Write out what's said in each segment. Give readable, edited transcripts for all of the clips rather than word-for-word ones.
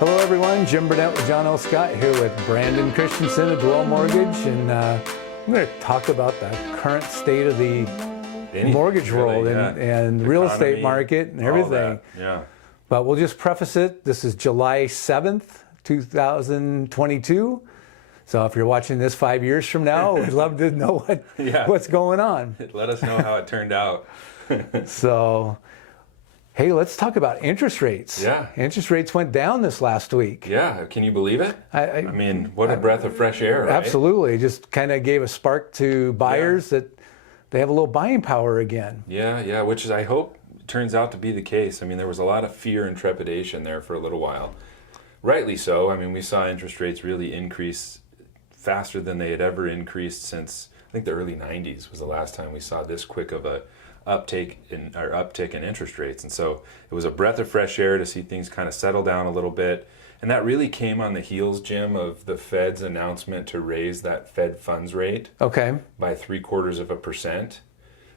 Hello everyone, Jim Burnett with John L. Scott here with Brandon Christensen of Dwell Mortgage, and I'm going to talk about the current state of the mortgage world and real estate market and everything. Yeah. But we'll just preface it. This is July 7th, 2022. So if you're watching this 5 years from now, we'd love to know what's going on. Let us know how it turned out. So, hey, let's talk about interest rates. Yeah. Interest rates went down this last week. Yeah, can you believe it? I mean, what a breath of fresh air, right? Absolutely. Just kind of gave a spark to buyers that they have a little buying power again. Yeah, which is, I hope, turns out to be the case. I mean, there was a lot of fear and trepidation there for a little while. Rightly so. I mean, we saw interest rates really increase faster than they had ever increased since, I think, the early 90s was the last time we saw this quick of a uptick in interest rates. And so it was a breath of fresh air to see things kind of settle down a little bit. And that really came on the heels, Jim, of the Fed's announcement to raise that Fed funds rate by 0.75%.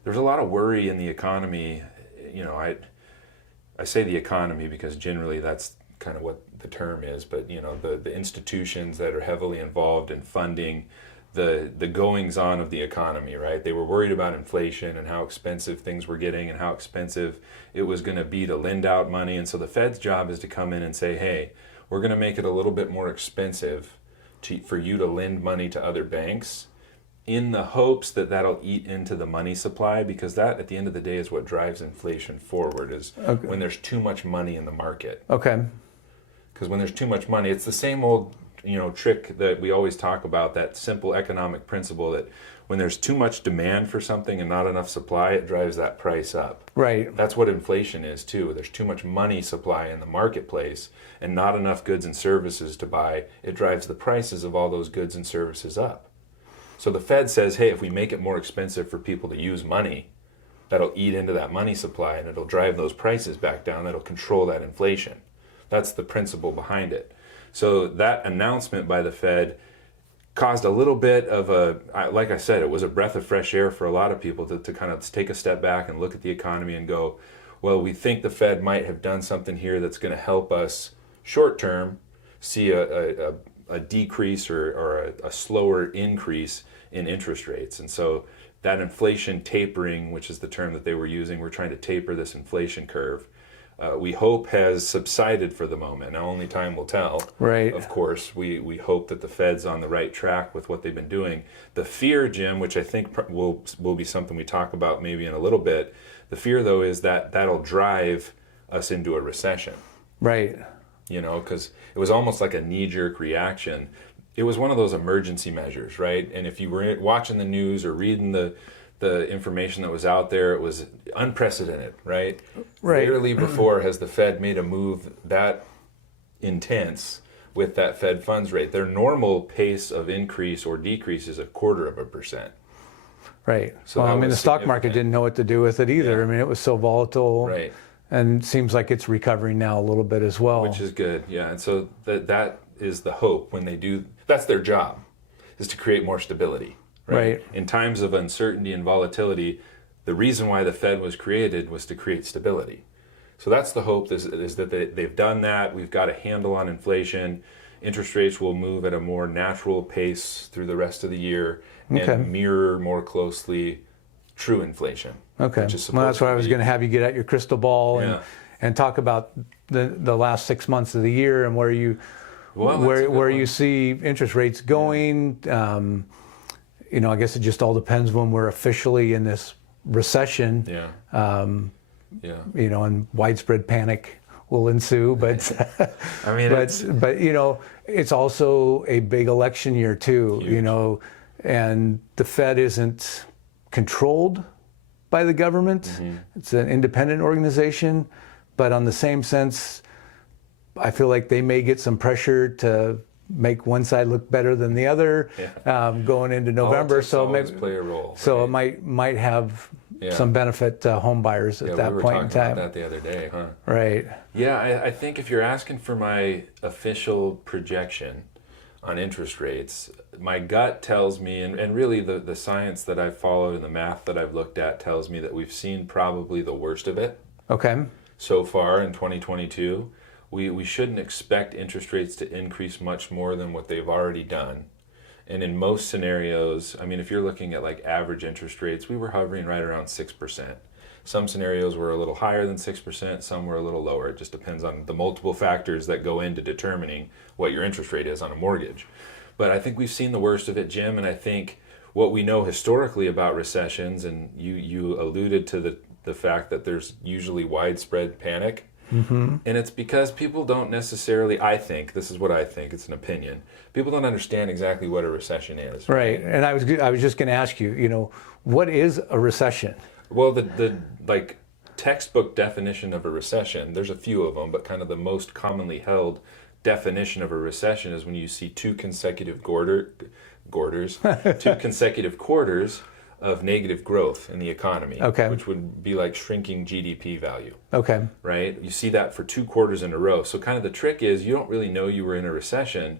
There's a lot of worry in the economy. You know, I say the economy because generally that's kind of what the term is, but you know, the institutions that are heavily involved in funding the goings on of the economy, right? They were worried about inflation and how expensive things were getting and how expensive it was going to be to lend out money. And so the Fed's job is to come in and say, hey, we're going to make it a little bit more expensive for you to lend money to other banks, in the hopes that that'll eat into the money supply, because that at the end of the day is what drives inflation forward, is when there's too much money in the market. Because when there's too much money, it's the same old trick that we always talk about, that simple economic principle that when there's too much demand for something and not enough supply, it drives that price up. Right. That's what inflation is too. There's too much money supply in the marketplace and not enough goods and services to buy. It drives the prices of all those goods and services up. So the Fed says, hey, if we make it more expensive for people to use money, that'll eat into that money supply and it'll drive those prices back down. That'll control that inflation. That's the principle behind it. So that announcement by the Fed caused a little bit of like I said, it was a breath of fresh air for a lot of people to kind of take a step back and look at the economy and go, well, we think the Fed might have done something here that's going to help us short term see a decrease or a slower increase in interest rates. And so that inflation tapering, which is the term that they were using, we're trying to taper this inflation curve. We hope has subsided for the moment. Now, only time will tell. Right. Of course, we hope that the Fed's on the right track with what they've been doing. The fear, Jim, which I think will be something we talk about maybe in a little bit, the fear, though, is that that'll drive us into a recession. Right. You know, because it was almost like a knee-jerk reaction. It was one of those emergency measures, right? And if you were watching the news or reading the information that was out there, it was unprecedented, right? Rarely before has the Fed made a move that intense with that Fed funds rate. Their normal pace of increase or decrease is 0.25%. Right. So well, I mean, the stock market didn't know what to do with it either. Yeah. I mean, it was so volatile. Right. And seems like it's recovering now a little bit as well. Which is good, yeah. And so that is the hope when they do. That's their job, is to create more stability. Right. In times of uncertainty and volatility, the reason why the Fed was created was to create stability. So that's the hope, is that they've done that. We've got a handle on inflation. Interest rates will move at a more natural pace through the rest of the year and mirror more closely true inflation. Okay. Well, that's why I was going to have you get out your crystal ball and talk about the last 6 months of the year and where you see interest rates going. I guess it just all depends when we're officially in this recession. And widespread panic will ensue. But I mean, it's also a big election year too. Huge. And the Fed isn't controlled by the government. Mm-hmm. It's an independent organization, but on the same sense, I feel like they may get some pressure to make one side look better than the other going into November. So maybe play a role. So it might have some benefit to home buyers at that point in time. We were talking about that the other day, huh? Right. Yeah, I think if you're asking for my official projection on interest rates, my gut tells me, and really the science that I've followed and the math that I've looked at tells me that we've seen probably the worst of it. Okay. So far in 2022. we shouldn't expect interest rates to increase much more than what they've already done. And in most scenarios, I mean, if you're looking at like average interest rates, we were hovering right around 6%. Some scenarios were a little higher than 6%, some were a little lower. It just depends on the multiple factors that go into determining what your interest rate is on a mortgage. But I think we've seen the worst of it, Jim, and I think what we know historically about recessions, and you alluded to the fact that there's usually widespread panic. And it's because people don't necessarily, I think, this is what I think, it's an opinion, people don't understand exactly what a recession is. Right. And I was just going to ask you, what is a recession? Well, the like textbook definition of a recession, there's a few of them, but kind of the most commonly held definition of a recession is when you see two consecutive quarters of negative growth in the economy, Okay. which would be like shrinking GDP value. Okay. Right? You see that for 2 quarters in a row. So kind of the trick is you don't really know you were in a recession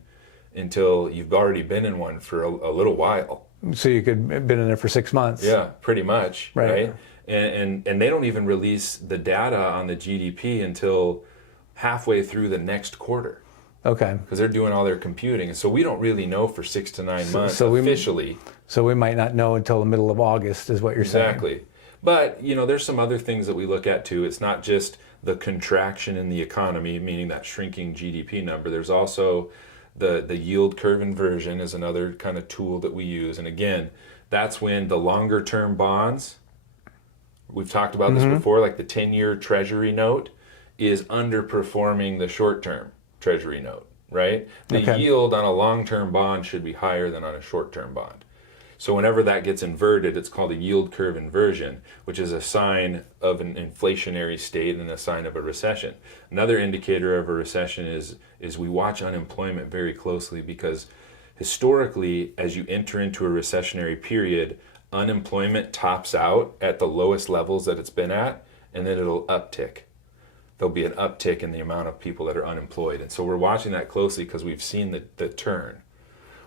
until you've already been in one for a little while. So you could have been in there for 6 months. Yeah, pretty much. Right. And they don't even release the data on the GDP until halfway through the next quarter. Okay. Because they're doing all their computing. And so we don't really know for 6 to 9 months so officially. So we might not know until the middle of August is what you're saying. Exactly. But, there's some other things that we look at too. It's not just the contraction in the economy, meaning that shrinking GDP number. There's also the yield curve inversion is another kind of tool that we use. And again, that's when the longer term bonds, we've talked about this before, like the 10-year treasury note is underperforming the short-term treasury note, right? The yield on a long-term bond should be higher than on a short-term bond. So whenever that gets inverted, it's called a yield curve inversion, which is a sign of an inflationary state and a sign of a recession. Another indicator of a recession is we watch unemployment very closely because historically, as you enter into a recessionary period, unemployment tops out at the lowest levels that it's been at, and then it'll uptick. There'll be an uptick in the amount of people that are unemployed. And so we're watching that closely because we've seen the turn.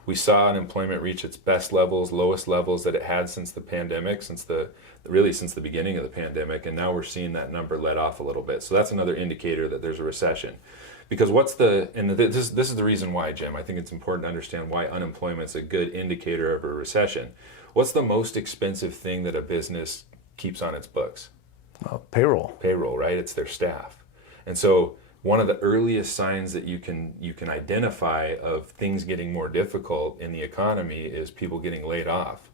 We saw unemployment reach its best levels, lowest levels that it had since the pandemic, since the beginning of the pandemic, and now we're seeing that number let off a little bit. So that's another indicator that there's a recession. Because this is the reason why, Jim, I think it's important to understand why unemployment's a good indicator of a recession. What's the most expensive thing that a business keeps on its books? Well, payroll. Payroll, right? It's their staff. And so one of the earliest signs that you can identify of things getting more difficult in the economy is people getting laid off,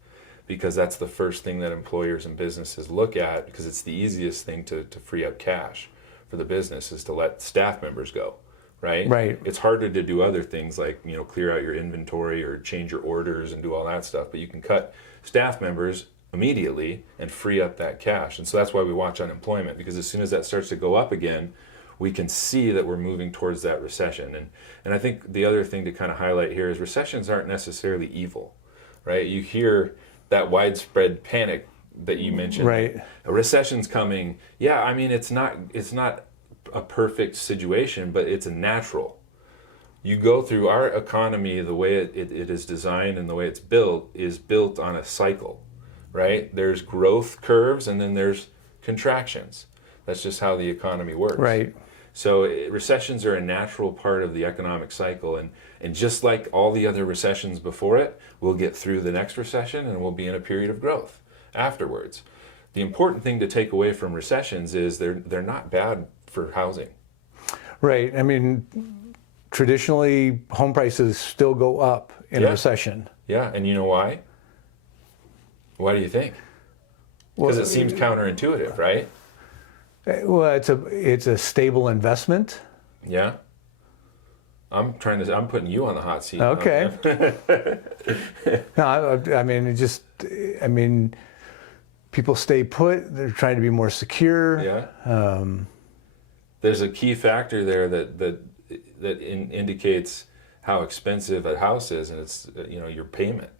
because that's the first thing that employers and businesses look at, because it's the easiest thing to free up cash for the business is to let staff members go, right? Right. It's harder to do other things like, clear out your inventory or change your orders and do all that stuff, but you can cut staff members immediately and free up that cash. And so that's why we watch unemployment, because as soon as that starts to go up again, we can see that we're moving towards that recession. And I think the other thing to kind of highlight here is recessions aren't necessarily evil, right? You hear that widespread panic that you mentioned. Right. A recession's coming. Yeah, I mean, it's not a perfect situation, but it's a natural. You go through our economy, the way it is designed and the way it's built is built on a cycle, right? There's growth curves and then there's contractions. That's just how the economy works. Right. So recessions are a natural part of the economic cycle, and just like all the other recessions before it, we'll get through the next recession and we'll be in a period of growth afterwards. The important thing to take away from recessions is they're not bad for housing. Right. I mean, traditionally, home prices still go up in a recession. Yeah, and you know why? Why do you think? Because it seems counterintuitive, right? Well, it's a stable investment. Yeah. I'm putting you on the hot seat. Okay. No, I mean, people stay put. They're trying to be more secure. Yeah. There's a key factor there that indicates how expensive a house is, and it's your payment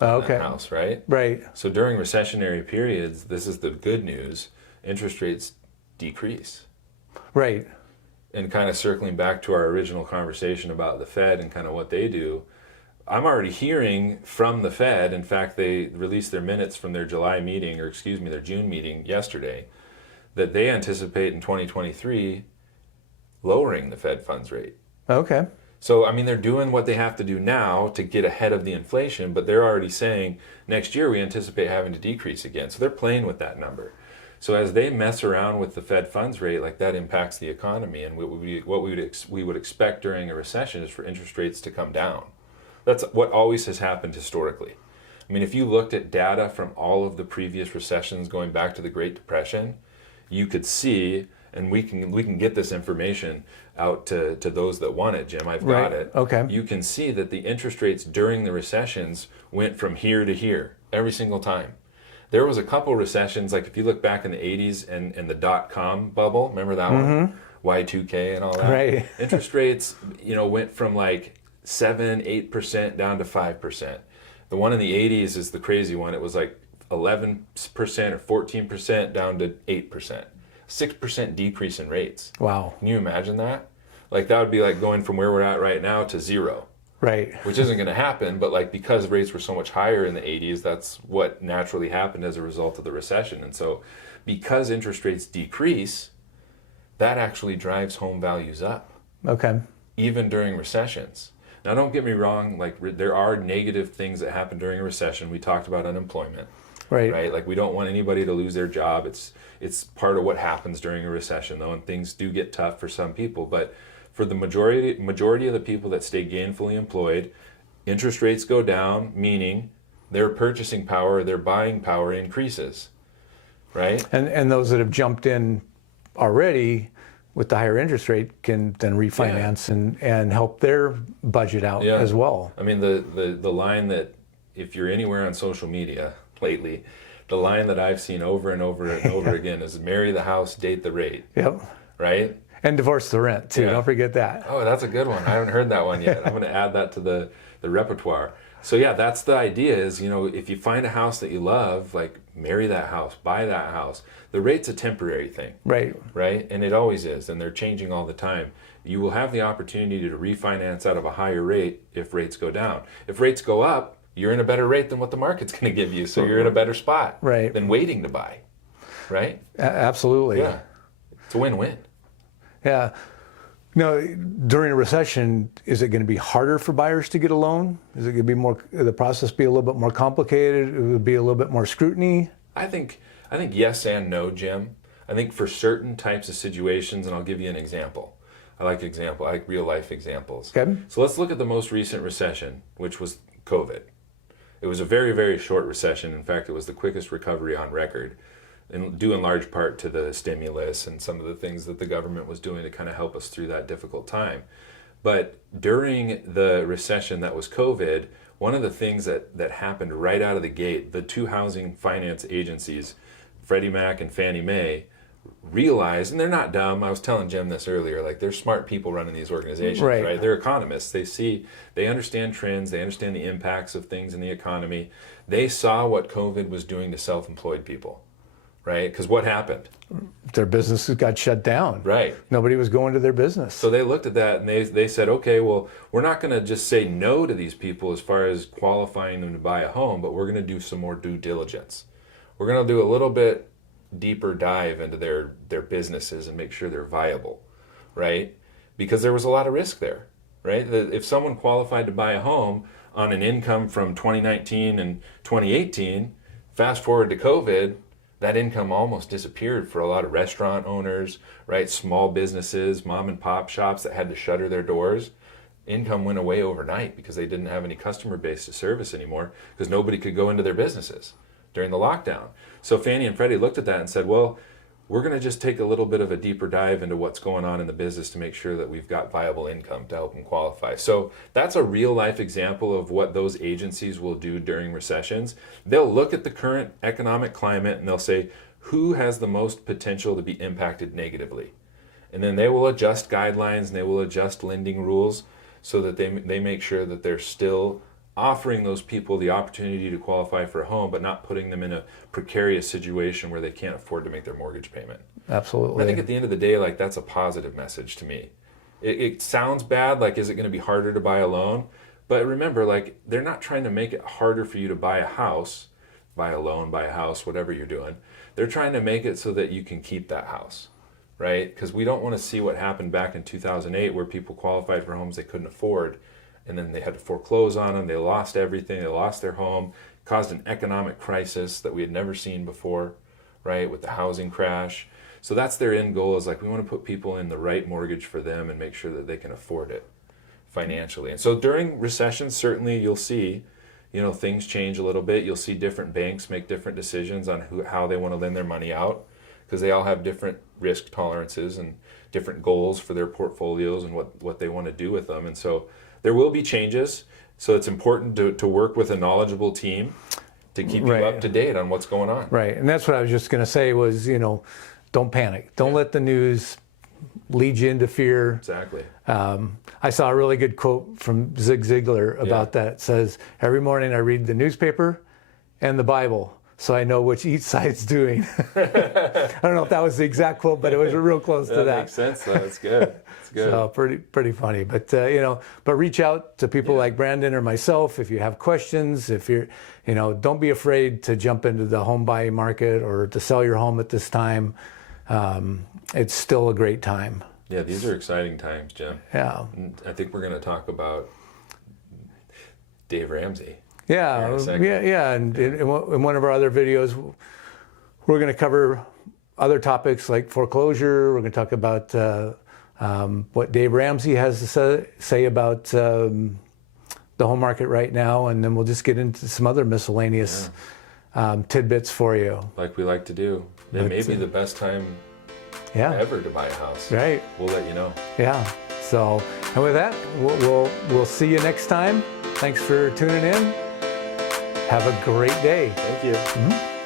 on that house, right? Right. So during recessionary periods, this is the good news. Interest rates decrease. Right. And kind of circling back to our original conversation about the Fed and kind of what they do, I'm already hearing from the Fed, in fact, they released their minutes from their June meeting yesterday, that they anticipate in 2023 lowering the Fed funds rate. Okay. So, I mean, they're doing what they have to do now to get ahead of the inflation, but they're already saying next year we anticipate having to decrease again. So they're playing with that number. So as they mess around with the Fed funds rate, like that impacts the economy. And what we would expect during a recession is for interest rates to come down. That's what always has happened historically. I mean, if you looked at data from all of the previous recessions going back to the Great Depression, you could see, and we can get this information out to those that want it, Jim. I've got it. Okay. You can see that the interest rates during the recessions went from here to here every single time. There was a couple recessions, like if you look back in the 80s and the dot-com bubble, remember that one? Y2K and all that? Right. Interest rates, went from like 7-8% down to 5%. The one in the 80s is the crazy one. It was like 11% or 14% down to 8%. 6% decrease in rates. Wow. Can you imagine that? Like that would be like going from where we're at right now to zero. Right. Which isn't going to happen, but like because rates were so much higher in the 80s, that's what naturally happened as a result of the recession. And so because interest rates decrease, that actually drives home values up. Okay. Even during recessions. Now don't get me wrong, like there are negative things that happen during a recession. We talked about unemployment. Right? Like we don't want anybody to lose their job. It's part of what happens during a recession though, and things do get tough for some people, but for the majority of the people that stay gainfully employed, interest rates go down, meaning their purchasing power, their buying power increases, right? And those that have jumped in already with the higher interest rate can then refinance and help their budget out as well. I mean, the line that, if you're anywhere on social media lately, the line that I've seen over and over and over again is marry the house, date the rate. Yep. Right? And divorce the rent too. Don't forget that. Oh, that's a good one. I haven't heard that one yet. I'm going to add that to the repertoire. So yeah, that's the idea is, if you find a house that you love, like marry that house, buy that house. The rate's a temporary thing. Right. Right? And it always is. And they're changing all the time. You will have the opportunity to refinance out of a higher rate if rates go down. If rates go up, you're in a better rate than what the market's going to give you. So you're in a better spot than waiting to buy. Right? Absolutely. Yeah. It's a win-win. Yeah. Now, during a recession, is it going to be harder for buyers to get a loan? Is it going to be the process be a little bit more complicated? It would be a little bit more scrutiny? I think yes and no, Jim. I think for certain types of situations, and I'll give you an example. I like real life examples. Okay. So let's look at the most recent recession, which was COVID. It was a very, very short recession. In fact, it was the quickest recovery on record, and due in large part to the stimulus and some of the things that the government was doing to kind of help us through that difficult time. But during the recession that was COVID, one of the things that happened right out of the gate, the two housing finance agencies, Freddie Mac and Fannie Mae, realized, and they're not dumb, I was telling Jim this earlier, like they're smart people running these organizations, right? They're economists. They understand trends, they understand the impacts of things in the economy. They saw what COVID was doing to self-employed people. Right? Because what happened? Their businesses got shut down. Right. Nobody was going to their business. So they looked at that and they said, okay, well, we're not going to just say no to these people as far as qualifying them to buy a home, but we're going to do some more due diligence. We're going to do a little bit deeper dive into their businesses and make sure they're viable. Right? Because there was a lot of risk there. Right? If someone qualified to buy a home on an income from 2019 and 2018, fast forward to COVID, that income almost disappeared for a lot of restaurant owners, right? Small businesses, mom and pop shops that had to shutter their doors. Income went away overnight because they didn't have any customer base to service anymore because nobody could go into their businesses during the lockdown. So Fannie and Freddie looked at that and said, well, we're going to just take a little bit of a deeper dive into what's going on in the business to make sure that we've got viable income to help them qualify. So that's a real life example of what those agencies will do during recessions. They'll look at the current economic climate and they'll say, who has the most potential to be impacted negatively? And then they will adjust guidelines and they will adjust lending rules so that they make sure that they're still offering those people the opportunity to qualify for a home, but not putting them in a precarious situation where they can't afford to make their mortgage payment. Absolutely. And I think at the end of the day, like that's a positive message to me. It sounds bad, like is it going to be harder to buy a loan? But remember, like they're not trying to make it harder for you to buy a house, buy a loan, buy a house, whatever you're doing. They're trying to make it so that you can keep that house, right? Because we don't want to see what happened back in 2008 where people qualified for homes they couldn't afford, and then they had to foreclose on them. They lost everything. They lost their home, caused an economic crisis that we had never seen before, right, with the housing crash. So that's their end goal, is like we want to put people in the right mortgage for them and make sure that they can afford it financially. And so during recessions, certainly you'll see, things change a little bit. You'll see different banks make different decisions on how they want to lend their money out, because they all have different risk tolerances and different goals for their portfolios and what they want to do with them. And so there will be changes. So it's important to work with a knowledgeable team to keep you up to date on what's going on. Right. And that's what I was just going to say was, don't panic. Don't let the news lead you into fear. Exactly. I saw a really good quote from Zig Ziglar about that. It says, every morning I read the newspaper and the Bible, so I know which each side's doing. I don't know if that was the exact quote, but it was real close to that. That makes sense, though. It's good. It's good. So pretty funny. But, but reach out to people like Brandon or myself if you have questions. If you're, don't be afraid to jump into the home buying market or to sell your home at this time. It's still a great time. Yeah, these are exciting times, Jim. Yeah. I think we're going to talk about Dave Ramsey. Yeah, and in one of our other videos, we're going to cover other topics like foreclosure. We're going to talk about what Dave Ramsey has to say about the home market right now, and then we'll just get into some other miscellaneous tidbits for you. Like we like to do. It may be the best time ever to buy a house. Right. We'll let you know. Yeah. So, and with that, we'll see you next time. Thanks for tuning in. Have a great day. Thank you.